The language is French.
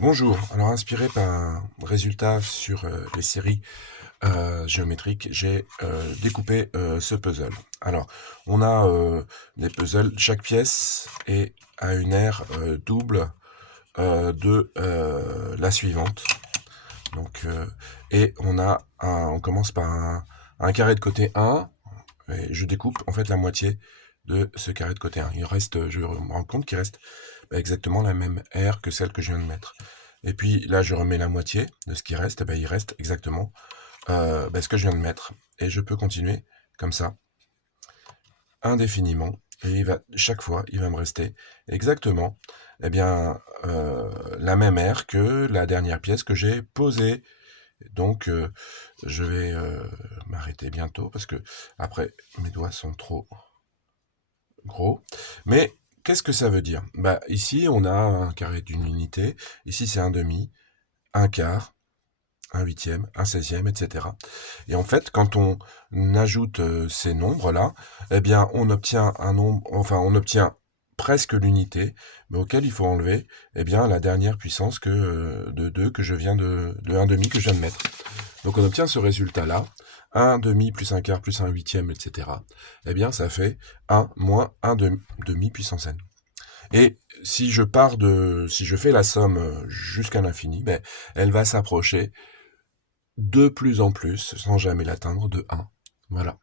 Bonjour, alors inspiré par un résultat sur les séries géométriques, j'ai découpé ce puzzle. Alors, on a des puzzles, chaque pièce a une aire double de la suivante. Donc, et on commence par un carré de côté 1, et je découpe en fait la moitié de ce carré de côté 1. Il reste, je me rends compte qu'il reste exactement la même aire que celle que je viens de mettre. Et puis là, je remets la moitié de ce qui reste, il reste exactement ce que je viens de mettre. Et je peux continuer comme ça, indéfiniment. Et chaque fois, il va me rester exactement la même aire que la dernière pièce que j'ai posée. Donc, je vais m'arrêter bientôt parce que après, mes doigts sont trop gros. Mais qu'est-ce que ça veut dire? Ici, on a un carré d'une unité. Ici, c'est un demi, un quart, un huitième, un seizième, etc. Et en fait, quand on ajoute ces nombres-là, on obtient un nombre, enfin, on obtient presque l'unité, mais auquel il faut enlever, la dernière puissance de 2 que je viens de 1 demi que je viens de mettre. Donc on obtient ce résultat-là, un demi plus un quart plus un huitième, etc. Ça fait 1 moins 1 demi puissance n. Et si je fais la somme jusqu'à l'infini, elle va s'approcher de plus en plus, sans jamais l'atteindre, de 1. Voilà.